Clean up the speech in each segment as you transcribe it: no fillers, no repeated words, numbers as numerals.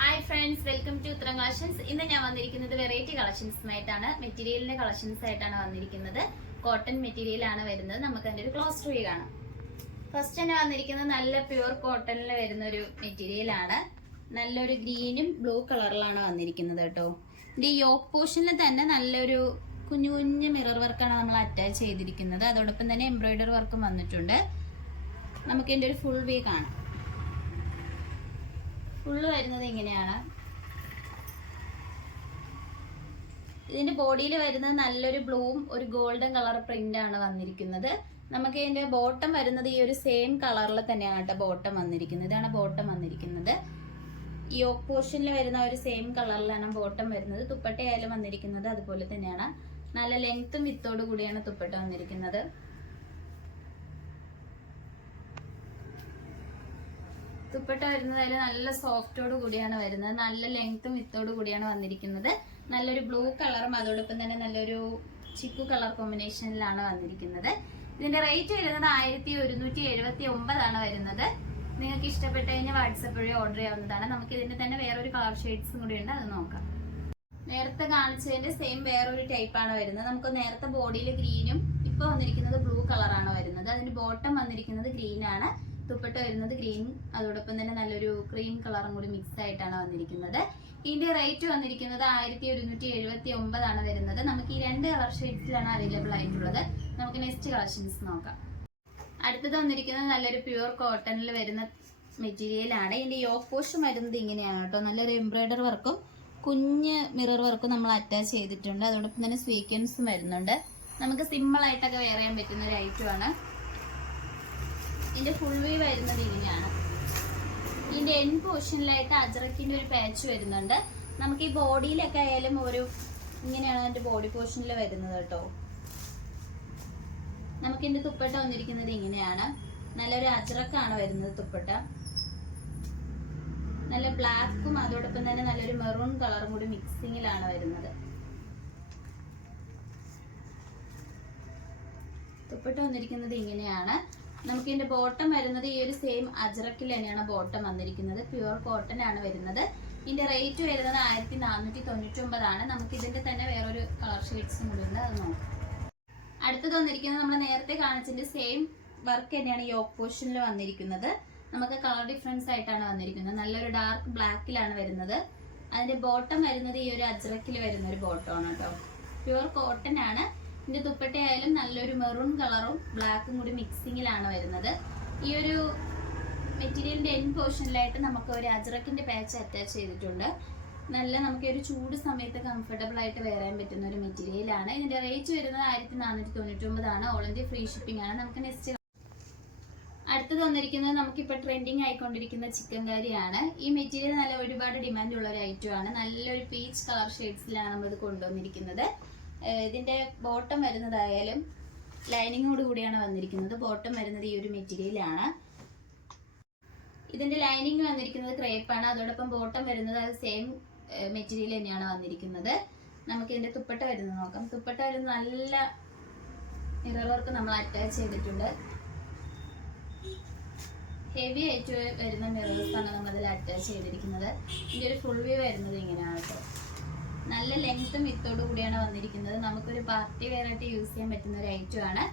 Hi friends, welcome to ഉത്തരം collections. ഇന്ന് ഞാൻ വന്നിരിക്കുന്നത് വെറൈറ്റി കളക്ഷൻസുമായിട്ടാണ്. മെറ്റീരിയലിന്റെ കളക്ഷൻസ് ആയിട്ടാണ് വന്നിരിക്കുന്നത്. കോട്ടൺ മെറ്റീരിയൽ ആണ് വരുന്നത്. നമുക്ക് അതിന്റെ ഒരു ക്ലോസ് റിവ്യൂ കാണാം. ഫസ്റ്റ് തന്നെ വന്നിരിക്കുന്നത് നല്ല പ്യുവർ കോട്ടണിൽ വരുന്ന ഒരു മെറ്റീരിയൽ ആണ്. നല്ലൊരു ഗ്രീനും ബ്ലൂ കളറിലാണ് വന്നിരിക്കുന്നത് കേട്ടോ. ഇതിന്റെ യോക്ക് പോർഷനിൽ തന്നെ നല്ലൊരു കുഞ്ഞു കുഞ്ഞു മിറർ വർക്കാണ് നമ്മൾ അറ്റാച്ച് ചെയ്തിരിക്കുന്നത്. അതോടൊപ്പം തന്നെ എംബ്രോയിഡറി വർക്കും വന്നിട്ടുണ്ട്. നമുക്ക് ഇതിന്റെ ഒരു ഫുൾ വ്യൂ കാണാം. ഫുള്ള് വരുന്നത് ഇങ്ങനെയാണ്. ഇതിന്റെ ബോഡിയിൽ വരുന്നത് നല്ലൊരു ബ്ലൂവും ഒരു ഗോൾഡൻ കളർ പ്രിന്റ് ആണ് വന്നിരിക്കുന്നത്. നമുക്ക് ഇതിന്റെ ബോട്ടം വരുന്നത് ഈ ഒരു സെയിം കളറിൽ തന്നെയാണ് കേട്ടോ ബോട്ടം വന്നിരിക്കുന്നത്. ഇതാണ് ബോട്ടം വന്നിരിക്കുന്നത്. ഈ യോക്ക് പോർഷനിൽ വരുന്ന ഒരു സെയിം കളറിലാണ് ബോട്ടം വരുന്നത്. ദുപ്പട്ടയായാലും വന്നിരിക്കുന്നത് അതുപോലെ തന്നെയാണ്. നല്ല ലെങ്ത്തും വിത്തോടു കൂടിയാണ് ദുപ്പട്ട വന്നിരിക്കുന്നത്. ദുപ്പട്ട വരുന്നത് നല്ല സോഫ്റ്റോട് കൂടിയാണ് വരുന്നത്. നല്ല ലെങ്ത്തും വിത്തോട് കൂടിയാണ് വന്നിരിക്കുന്നത്. നല്ലൊരു ബ്ലൂ കളറും അതോടൊപ്പം തന്നെ നല്ലൊരു ചിക്കു കളർ കോമ്പിനേഷനിലാണ് വന്നിരിക്കുന്നത്. ഇതിന്റെ റേറ്റ് വരുന്നത് 1179 ആണ് വരുന്നത്. നിങ്ങൾക്ക് ഇഷ്ടപ്പെട്ട് കഴിഞ്ഞാൽ വാട്സപ്പ് വഴി ഓർഡർ ചെയ്യാവുന്നതാണ്. നമുക്ക് ഇതിന്റെ തന്നെ വേറൊരു കളർ ഷെയ്ഡ്സും കൂടി ഉണ്ട്, അത് നോക്കാം. നേരത്തെ കാണിച്ചതിന്റെ സെയിം വേറൊരു ടൈപ്പാണ് വരുന്നത്. നമുക്ക് നേരത്തെ ബോഡിയിൽ ഗ്രീനും ഇപ്പൊ വന്നിരിക്കുന്നത് ബ്ലൂ കളറാണ് വരുന്നത്. അതിന്റെ ബോട്ടം വന്നിരിക്കുന്നത് ഗ്രീൻ ആണ്. ദുപ്പട്ട വരുന്നത് ഗ്രീൻ അതോടൊപ്പം തന്നെ നല്ലൊരു ക്രീം കളറും കൂടി മിക്സ് ആയിട്ടാണ് വന്നിരിക്കുന്നത്. ഇതിന്റെ റേറ്റ് വന്നിരിക്കുന്നത് 1179 ആണ് വരുന്നത്. നമുക്ക് ഈ രണ്ട് കളർ ഷെയ്ഡ്സിലാണ് അവൈലബിൾ ആയിട്ടുള്ളത്. നമുക്ക് നെക്സ്റ്റ് കളക്ഷൻസ് നോക്കാം. അടുത്തത് വന്നിരിക്കുന്നത് നല്ലൊരു പ്യുവർ കോട്ടണിൽ വരുന്ന മെറ്റീരിയൽ ആണ്. ഇതിന്റെ യോക്ക് പോർഷൻ വരുന്നത് ഇങ്ങനെയാണ് കേട്ടോ. നല്ലൊരു എംബ്രോയിഡറി വർക്കും കുഞ്ഞ് മിറർ വർക്കും നമ്മൾ അറ്റാച്ച് ചെയ്തിട്ടുണ്ട്. അതോടൊപ്പം തന്നെ സ്വീക്വൻസും വരുന്നുണ്ട്. നമുക്ക് സിമ്പിൾ ആയിട്ടൊക്കെ വെയർ ചെയ്യാൻ പറ്റുന്ന ഒരു ഐറ്റം ആണ്. ഇതിന്റെ ഫുൾ വ്യൂ വരുന്നത് ഇങ്ങനെയാണ്. ഇതിന്റെ എൻ പോർഷനിലായിട്ട് അജറക്കിന്റെ ഒരു പാച്ച് വരുന്നുണ്ട്. നമുക്ക് ഈ ബോഡിയിലൊക്കെ ആയാലും ഒരു ഇങ്ങനെയാണ് അതിന്റെ ബോഡി പോർഷനിൽ വരുന്നത് കേട്ടോ. നമുക്ക് ഇതിന്റെ ദുപ്പട്ട വന്നിരിക്കുന്നത് ഇങ്ങനെയാണ്. നല്ലൊരു അജറക്കാണ് വരുന്നത് ദുപ്പട്ട. നല്ല ബ്ലാക്കും അതോടൊപ്പം തന്നെ നല്ലൊരു മെറൂൺ കളറും കൂടി മിക്സിങ്ങിലാണ് വരുന്നത്. ദുപ്പട്ട വന്നിരിക്കുന്നത് ഇങ്ങനെയാണ്. നമുക്ക് ഇതിന്റെ ബോട്ടം വരുന്നത് ഈ ഒരു സെയിം അജറക്കിൽ തന്നെയാണ് ബോട്ടം വന്നിരിക്കുന്നത്. പ്യുവർ കോട്ടൺ ആണ് വരുന്നത്. ഇതിന്റെ റേറ്റ് വരുന്നത് 1499 ആണ്. നമുക്ക് ഇതിന്റെ തന്നെ വേറൊരു കളർ ഷെയ്ഡ്സും കൂടി ഉണ്ട്, അത് നോക്കാം. അടുത്തത് വന്നിരിക്കുന്നത് നമ്മൾ നേരത്തെ കാണിച്ചതിന്റെ സെയിം വർക്ക് തന്നെയാണ് യോക്ക് പോർഷനിൽ വന്നിരിക്കുന്നത്. നമുക്ക് കളർ ഡിഫറൻസ് ആയിട്ടാണ് വന്നിരിക്കുന്നത്. നല്ലൊരു ഡാർക്ക് ബ്ലാക്കിലാണ് വരുന്നത്. അതിന്റെ ബോട്ടം വരുന്നത് ഈ ഒരു അജറക്കിൽ വരുന്ന ഒരു ബോട്ടം ആണ് കേട്ടോ. പ്യുവർ കോട്ടൺ ആണ്. ഇതിന്റെ ദുപ്പട്ടയായാലും നല്ലൊരു മെറൂൺ കളറും ബ്ലാക്കും കൂടി മിക്സിങ്ങിലാണ് വരുന്നത്. ഈ ഒരു മെറ്റീരിയലിന്റെ എൻ പോർഷനിലായിട്ട് നമുക്ക് ഒരു അജറക്കിന്റെ പാച്ച് അറ്റാച്ച് ചെയ്തിട്ടുണ്ട്. നല്ല നമുക്ക് ഒരു ചൂട് സമയത്ത് കംഫർട്ടബിൾ ആയിട്ട് വെയർ ചെയ്യാൻ പറ്റുന്ന ഒരു മെറ്റീരിയൽ ആണ്. ഇതിന്റെ റേറ്റ് വരുന്നത് 1499 ആണ്. ഓൾ ഇന്ത്യ ഫ്രീ ഷിപ്പിംഗ് ആണ്. നമുക്ക് നെക്സ്റ്റ് അടുത്തത് വന്നിരിക്കുന്നത് നമുക്കിപ്പോൾ ട്രെൻഡിങ് ആയിക്കൊണ്ടിരിക്കുന്ന ചിക്കൻ കറിയാണ്. ഈ മെറ്റീരിയൽ നല്ല ഒരുപാട് ഡിമാൻഡ് ഉള്ള ഒരു ഐറ്റം ആണ്. നല്ലൊരു പീച്ച് കളർ ഷെയ്ഡ്സിലാണ് നമ്മളിത് കൊണ്ടുവന്നിരിക്കുന്നത്. ഇതിന്റെ ബോട്ടം വരുന്നതായാലും ലൈനിങ്ങോട് കൂടിയാണ് വന്നിരിക്കുന്നത്. ബോട്ടം വരുന്നത് ഈ ഒരു മെറ്റീരിയലാണ്. ഇതിന്റെ ലൈനിങ് വന്നിരിക്കുന്നത് ക്രേപ്പാണ്. അതോടൊപ്പം ബോട്ടം വരുന്നത് അത് സെയിം മെറ്റീരിയൽ തന്നെയാണ് വന്നിരിക്കുന്നത്. നമുക്ക് ഇതിന്റെ ദുപ്പട്ട വരുന്നത് നോക്കാം. ദുപ്പട്ട വരുന്നത് നല്ല മിറർ വർക്ക് നമ്മൾ അറ്റാച്ച് ചെയ്തിട്ടുണ്ട്. ഹെവി ആയിട്ട് വരുന്ന മിറേഴ്സാണ് നമ്മൾ ഇതിൽ അറ്റാച്ച് ചെയ്തിരിക്കുന്നത്. ഇതിന്റെ ഒരു ഫുൾ വ്യൂ വരുന്നത് ഇങ്ങനെയാണ് കേട്ടോ. നല്ല ലെങ്ത്തും വിത്തോടു കൂടിയാണ് വന്നിരിക്കുന്നത്. നമുക്കൊരു പാർട്ടി വെയർ ആയിട്ട് യൂസ് ചെയ്യാൻ പറ്റുന്ന ഒരു ഐറ്റം ആണ്.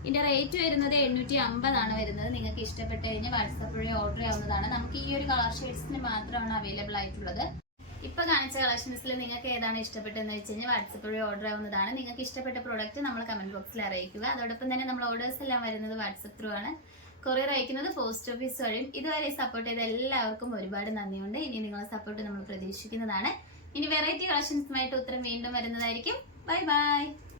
ഇതിന്റെ റേറ്റ് വരുന്നത് 850 ആണ് വരുന്നത്. നിങ്ങൾക്ക് ഇഷ്ടപ്പെട്ട് കഴിഞ്ഞാൽ വാട്സാപ്പ് വഴി ഓർഡർ ചെയ്യാവുന്നതാണ്. നമുക്ക് ഈ ഒരു കളർ ഷെയ്ഡ്സിന് മാത്രമാണ് അവൈലബിൾ ആയിട്ടുള്ളത്. ഇപ്പൊ കാണിച്ച കളക്ഷൻസിൽ നിങ്ങൾക്ക് ഏതാണ് ഇഷ്ടപ്പെട്ടതെന്ന് വെച്ച് കഴിഞ്ഞാൽ വാട്സാപ്പ് വഴി ഓർഡർ ആവുന്നതാണ്. നിങ്ങൾക്ക് ഇഷ്ടപ്പെട്ട പ്രോഡക്റ്റ് നമ്മൾ കമന്റ് ബോക്സിൽ അറിയിക്കുക. അതോടൊപ്പം തന്നെ നമ്മൾ ഓർഡേഴ്സ് എല്ലാം വരുന്നത് വാട്സാപ്പ് ത്രൂ ആണ്. കൊറിയർ അയക്കുന്നത് പോസ്റ്റ് ഓഫീസ് വഴിയും. ഇതുവരെ സപ്പോർട്ട് ചെയ്ത എല്ലാവർക്കും ഒരുപാട് നന്ദിയുണ്ട്. ഇനി നിങ്ങളെ സപ്പോർട്ട് നമ്മൾ പ്രതീക്ഷിക്കുന്നതാണ്. ഇനി വെറൈറ്റി കളക്ഷൻസുമായിട്ട് ഉത്തരം വീണ്ടും വരുന്നതായിരിക്കും. Bye bye.